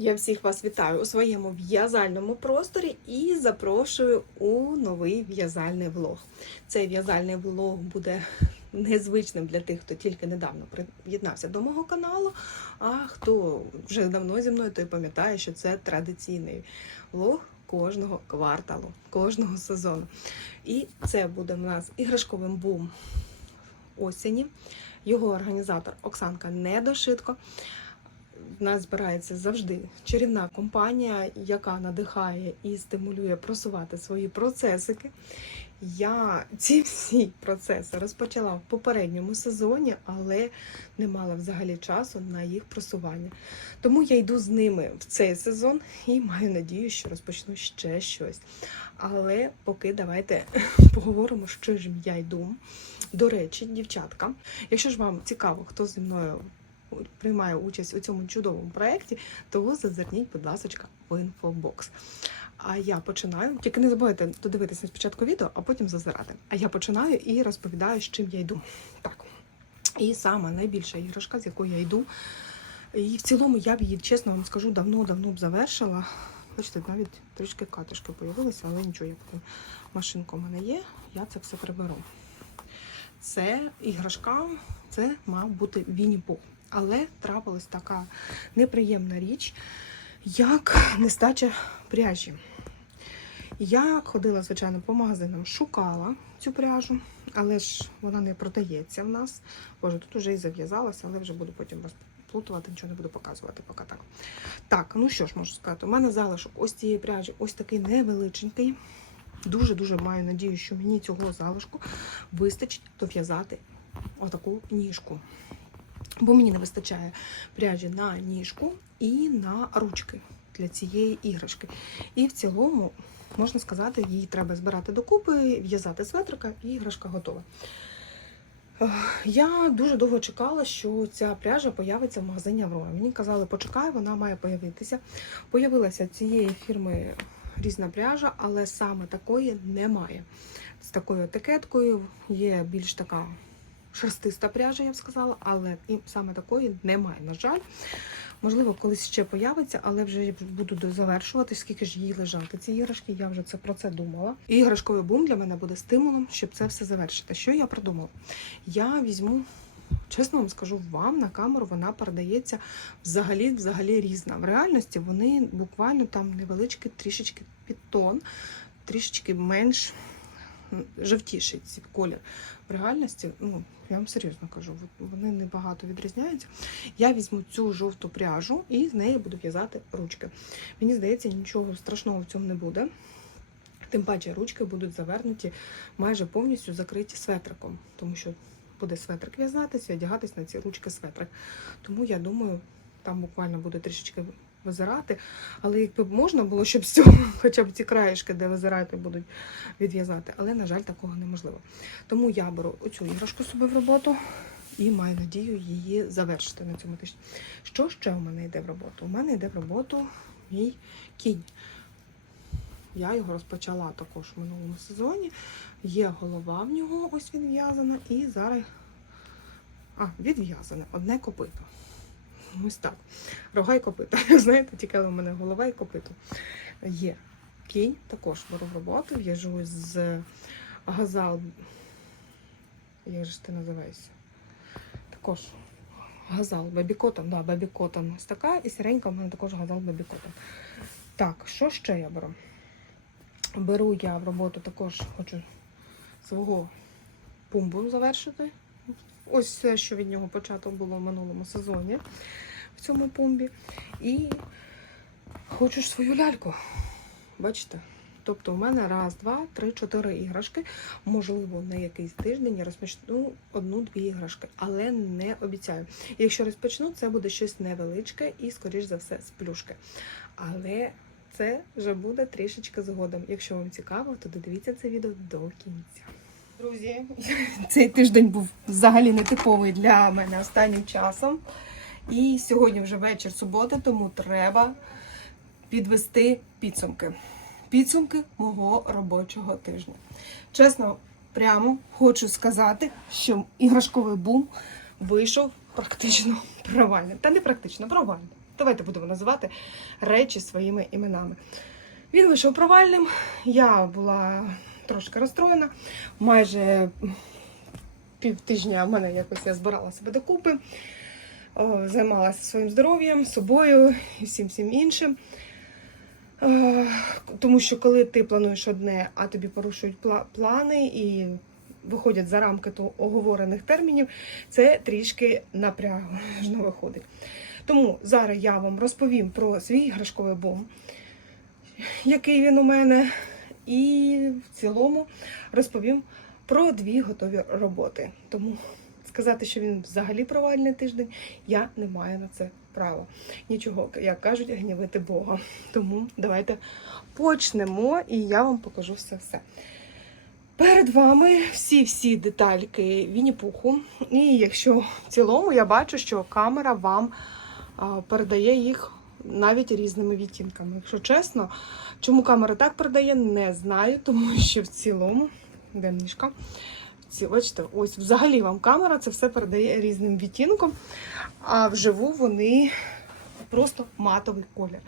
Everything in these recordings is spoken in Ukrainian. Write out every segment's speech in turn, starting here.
Я всіх вас вітаю у своєму в'язальному просторі і запрошую у новий в'язальний влог. Цей в'язальний влог буде незвичним для тих, хто тільки недавно приєднався до мого каналу. А хто вже давно зі мною, той пам'ятає, що це традиційний влог кожного кварталу, кожного сезону. І це буде в нас іграшковим бум осені. Його організатор Оксанка Недошитко. В нас збирається завжди чарівна компанія, яка надихає і стимулює просувати свої процесики. Я ці всі процеси розпочала в попередньому сезоні, але не мала взагалі часу на їх просування. Тому я йду з ними в цей сезон і маю надію, що розпочну ще щось. Але поки давайте поговоримо, що ж я йду. До речі, дівчатка, якщо ж вам цікаво, хто зі мною приймає участь у цьому чудовому проєкті, то зазирніть, будь ласка, в інфобокс. А я починаю. Тільки не забувайте додивитися спочатку відео, а потім зазирати. А я починаю і розповідаю, з чим я йду. Так. І саме найбільша іграшка, з якою я йду. І в цілому я б її, чесно вам скажу, давно-давно б завершила. Бачите, навіть трішки катишки появилися, але нічого, як там машинка у мене є, я це все приберу. Це іграшка, це мав бути Вінні-Пух. Але трапилась така неприємна річ, як нестача пряжі. Я ходила, звичайно, по магазинам, шукала цю пряжу, але ж вона не продається в нас. Боже, тут вже і зав'язалася, але вже буду потім вас плутувати, нічого не буду показувати поки так. Так, ну що ж можу сказати, у мене залишок ось цієї пряжі, ось такий невеличенький. Дуже-дуже маю надію, що мені цього залишку вистачить дов'язати отаку ніжку. Бо мені не вистачає пряжі на ніжку і на ручки для цієї іграшки. І в цілому, можна сказати, її треба збирати докупи, в'язати светрика, і іграшка готова. Я дуже довго чекала, що ця пряжа появиться в магазині Аврора. Мені казали, почекай, вона має появитися. Появилася цієї фірми різна пряжа, але саме такої немає. З такою етикеткою є більш така шерстиста пряжа, я б сказала, але і саме такої немає, на жаль. Можливо, колись ще появиться, але вже буду завершувати, скільки ж їй лежати ці іграшки. Я вже це про це думала. Іграшковий бум для мене буде стимулом, щоб це все завершити. Що я придумала? Я візьму. Чесно вам скажу, вам на камеру вона передається взагалі взагалі різна. В реальності вони буквально там невеличкі, трішечки під тон, трішечки менш жовтіший колір. В реальності, ну, я вам серйозно кажу, вони небагато відрізняються. Я візьму цю жовту пряжу і з неї буду в'язати ручки. Мені здається, нічого страшного в цьому не буде. Тим паче ручки будуть завернуті майже повністю закриті светриком, тому що буде светрик в'язатися, одягатись на ці ручки светрик. Тому я думаю, там буквально буде трішечки визирати. Але якби можна було, щоб з цього хоча б ці краєшки, де визирати, будуть відв'язати. Але, на жаль, такого неможливо. Тому я беру оцю іграшку собі в роботу і маю надію її завершити на цьому тижні. Що ще у мене йде в роботу? У мене йде в роботу мій кінь. Я його розпочала також в минулому сезоні. Є голова в нього, ось відв'язана, і зараз а, відв'язане одне копито. Ось так. Рога і копита. Знаєте, тільки у мене голова і копито. Є кінь, також беру в роботу, в'яжу з газал. Як же ти називаєшся? Також газал бабікотом, да, бабікотом ось така, і сіренька у мене також газал бабікотом. Так, що ще я беру? Беру я в роботу також хочу свого пумбу завершити. Ось все, що від нього почато було в минулому сезоні в цьому пумбі. І хочу ж свою ляльку. Бачите? Тобто у мене раз, два, три, чотири іграшки. Можливо, на якийсь тиждень я розпочну одну-дві іграшки, але не обіцяю. Якщо розпочну, це буде щось невеличке і, скоріш за все, з плюшки. Але це вже буде трішечки згодом. Якщо вам цікаво, то додивіться це відео до кінця. Друзі, цей тиждень був взагалі нетиповий для мене останнім часом. І сьогодні вже вечір суботи, тому треба підвести підсумки. Підсумки мого робочого тижня. Чесно, прямо хочу сказати, що іграшковий бум вийшов практично провальним. Та не практично, провальним. давайте будемо називати речі своїми іменами. Він вийшов провальним. Я була трошки розстроєна. Майже півтижня в мене якось я збирала себе докупи, займалася своїм здоров'ям, собою і всім всім іншим. Тому що коли ти плануєш одне, а тобі порушують плани і виходять за рамки оговорених термінів, це трішки напряжно виходить. Тому зараз я вам розповім про свій іграшковий бом, який він у мене, і в цілому розповім про дві готові роботи. Тому сказати, що він взагалі провальний тиждень, я не маю на це права. Нічого, як кажуть, гнівити Бога. Тому давайте почнемо і я вам покажу все-все. Перед вами всі-всі детальки Вінні-Пуху. І якщо в цілому я бачу, що камера вам передає їх навіть різними відтінками. Якщо чесно, чому камера так передає, не знаю, тому що в цілому, де ніжка, ці, бачите, ось взагалі вам камера це все передає різним відтінком, а вживу вони просто матовий колір.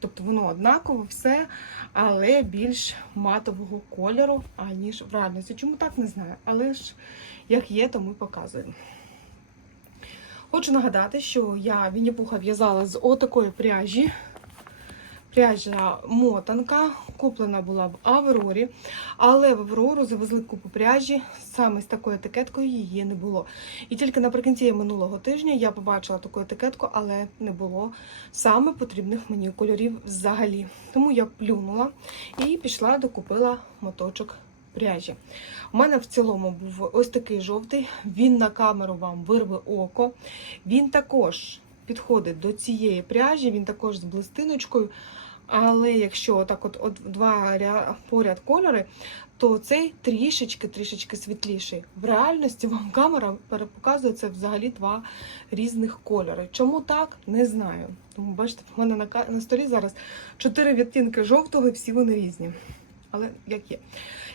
Тобто воно однаково все, але більш матового кольору, аніж в реальності. Чому так не знаю, але ж як є, то ми показуємо. Хочу нагадати, що я Вінні-Пуха в'язала з отакої пряжі. Пряжа мотанка, куплена була в Аврорі, але в Аврору завезли купу пряжі, саме з такою етикеткою її не було. І тільки наприкінці минулого тижня я побачила таку етикетку, але не було саме потрібних мені кольорів взагалі. Тому я плюнула і пішла докупила моточок пряжі. У мене в цілому був ось такий жовтий, він на камеру вам вирве око. Він також підходить до цієї пряжі, він також з блистиночкою. Але якщо так от, от два ря- поряд кольори, то цей трішечки-трішечки світліший. В реальності вам камера перепоказує це взагалі два різних кольори. Чому так? Не знаю. Тому бачите, в мене на, на столі зараз чотири відтінки жовтого, і всі вони різні. Але як є.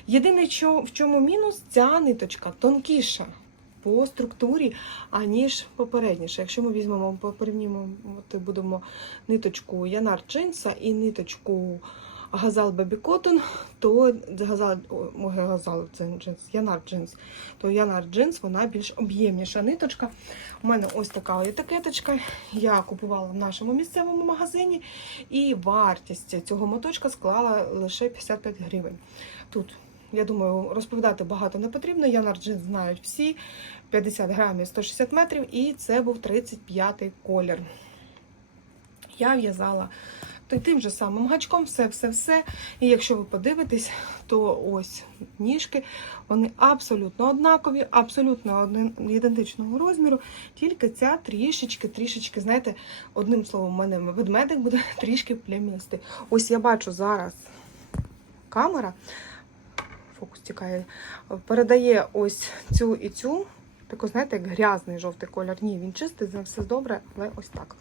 Єдине, в чому мінус, ця ниточка тонкіша по структурі, аніж попередніше. Якщо ми візьмемо, порівнюємо, от будемо ниточку Янар Джинса і ниточку Газал Бебі Коттон, то газал, о, газал джинс, Янар Джинс, то Янар Джинс вона більш об'ємніша ниточка. У мене ось така етикеточка. Я купувала в нашому місцевому магазині, і вартість цього моточка склала лише 55 гривень. Тут я думаю, розповідати багато не потрібно. Янар Джинс знають всі. 50 грамів 160 метрів, і це був 35-й колір. Я в'язала тим же самим гачком, все-все-все. І якщо ви подивитесь, то ось ніжки, вони абсолютно однакові, абсолютно один, ідентичного розміру, тільки ця трішечки, трішечки, знаєте, одним словом, у мене ведмедик буде трішки плямістий. Ось я бачу зараз камера, фокус тікає, передає ось цю і цю. Таку, знаєте, як грязний жовтий колір. Ні, він чистий, за все добре, але ось так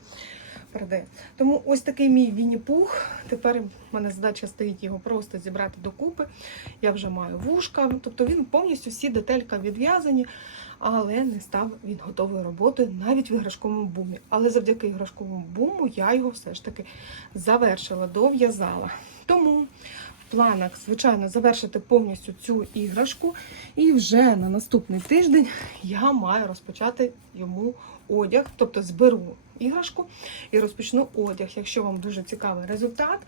передає. Тому ось такий мій Вінні-Пух. Тепер в мене задача стоїть його просто зібрати докупи. Я вже маю вушка. Тобто він повністю всі деталька відв'язані, але не став він готовою роботою навіть в іграшковому бумі. Але завдяки іграшковому буму я його все ж таки завершила, дов'язала. Тому планах, звичайно, завершити повністю цю іграшку. І вже на наступний тиждень я маю розпочати йому одяг, тобто зберу іграшку і розпочну одяг. Якщо вам дуже цікавий результат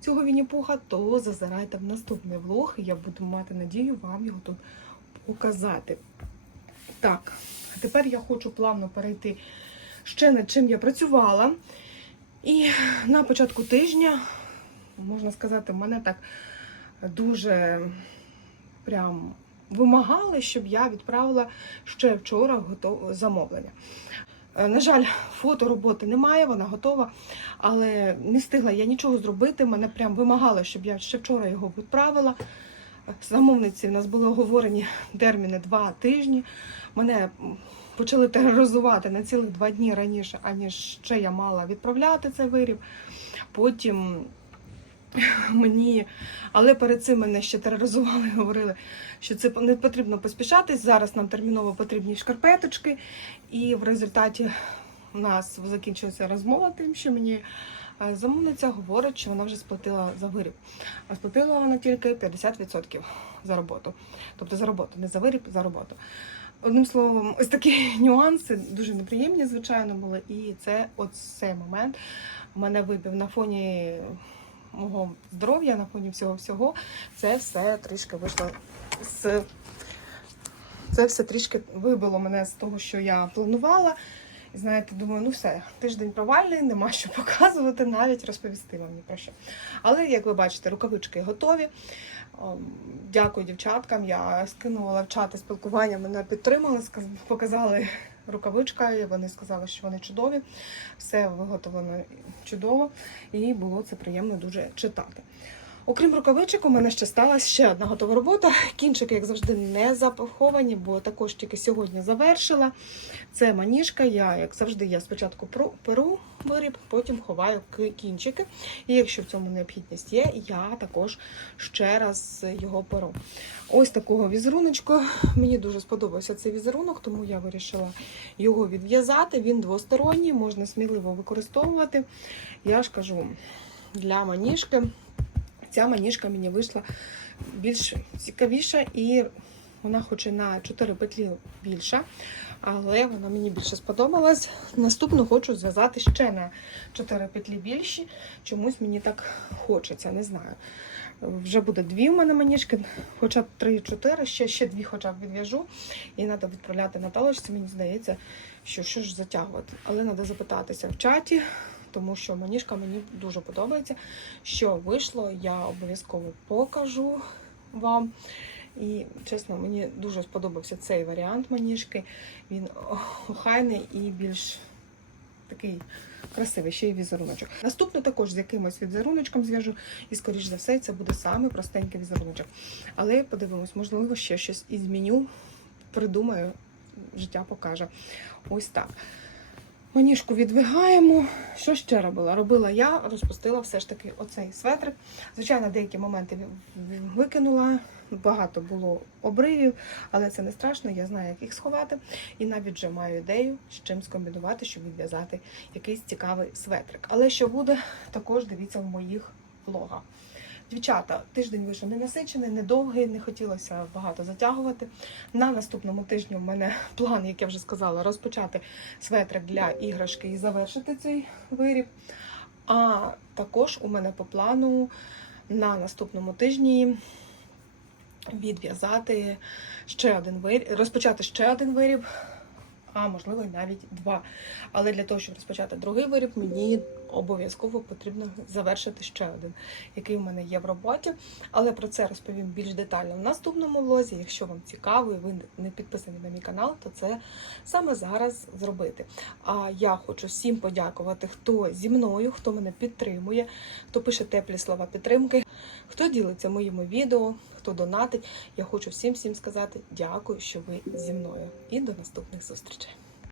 цього Вінні-Пуха, то зазирайте в наступний влог, я буду мати надію вам його тут показати. Так, а тепер я хочу плавно перейти ще над чим я працювала. І на початку тижня, можна сказати, мене так дуже прям вимагали, щоб я відправила ще вчора замовлення. Е, На жаль, фотороботи немає, вона готова, але не встигла я нічого зробити. Мене прям вимагали, щоб я ще вчора його відправила. Замовниці в нас були оговорені терміни два тижні. Мене почали тероризувати на цілих два дні раніше, аніж ще я мала відправляти цей виріб. Потім мені, але перед цим мене ще тероризували, говорили, що це не потрібно поспішатись. Зараз нам терміново потрібні шкарпеточки, і в результаті у нас закінчилася розмова тим, що мені е, замовниця говорить, що вона вже сплатила за виріб. А сплатила вона тільки 50% за роботу. Тобто за роботу, не за виріб, за роботу. Одним словом, ось такі нюанси дуже неприємні, звичайно, були. І це от цей момент мене вибив на фоні мого здоров'я, на фоні всього всього. Це все трішки вийшло з. Це все трішки вибило мене з того, що я планувала. І знаєте, думаю, ну все, тиждень провальний, нема що показувати, навіть розповісти вам ні про що. Але, як ви бачите, рукавички готові. Дякую дівчаткам. Я скинула в чати спілкування, мене підтримали, показали рукавичка, і вони сказали, що вони чудові. Все виготовлено чудово, і було це приємно дуже читати. Окрім рукавичок, у мене ще сталася ще одна готова робота. Кінчики, як завжди, не запаховані, бо також тільки сьогодні завершила. Це маніжка. Я, як завжди, я спочатку перу виріб, потім ховаю кінчики. І якщо в цьому необхідність є, я також ще раз його перу. Ось такого візеруночку. Мені дуже сподобався цей візерунок, тому я вирішила його відв'язати. Він двосторонній, можна сміливо використовувати. Я ж кажу, для маніжки ця маніжка мені вийшла більш цікавіша і вона хоч на 4 петлі більша, але вона мені більше сподобалась. Наступну хочу зв'язати ще на 4 петлі більші. Чомусь мені так хочеться, не знаю. Вже буде дві в мене маніжки, хоча б 3-4, ще, ще дві хоча б відв'яжу. І треба відправляти на талочці, мені здається, що що ж затягувати. Але треба запитатися в чаті, тому що маніжка мені дуже подобається. Що вийшло, я обов'язково покажу вам. І чесно, мені дуже сподобався цей варіант маніжки. Він охайний і більш такий красивий, ще й візеруночок. Наступну також з якимось візеруночком зв'яжу, і, скоріш за все, це буде саме простенький візеруночок. Але подивимось, можливо, ще щось і зміню, придумаю, життя покаже. Ось так. Маніжку відвигаємо. Що ще робила? Робила я, розпустила все ж таки оцей светрик. Звичайно, деякі моменти викинула. Багато було обривів, але це не страшно, я знаю, як їх сховати. І навіть вже маю ідею, з чим скомбінувати, щоб відв'язати якийсь цікавий светрик. Але що буде, також дивіться в моїх влогах. Дівчата, тиждень вийшов ненасичений, недовгий, не хотілося багато затягувати. На наступному тижні в мене план, як я вже сказала, розпочати светрик для іграшки і завершити цей виріб. А також у мене по плану на наступному тижні відв'язати ще один виріб, розпочати ще один виріб, а можливо навіть два. Але для того, щоб розпочати другий виріб, мені обов'язково потрібно завершити ще один, який в мене є в роботі. Але про це розповім більш детально в наступному влозі. Якщо вам цікаво і ви не підписані на мій канал, то це саме зараз зробити. А я хочу всім подякувати, хто зі мною, хто мене підтримує, хто пише теплі слова підтримки, хто ділиться моїми відео, хто донатить. Я хочу всім всім сказати дякую, що ви зі мною. І до наступних зустрічей.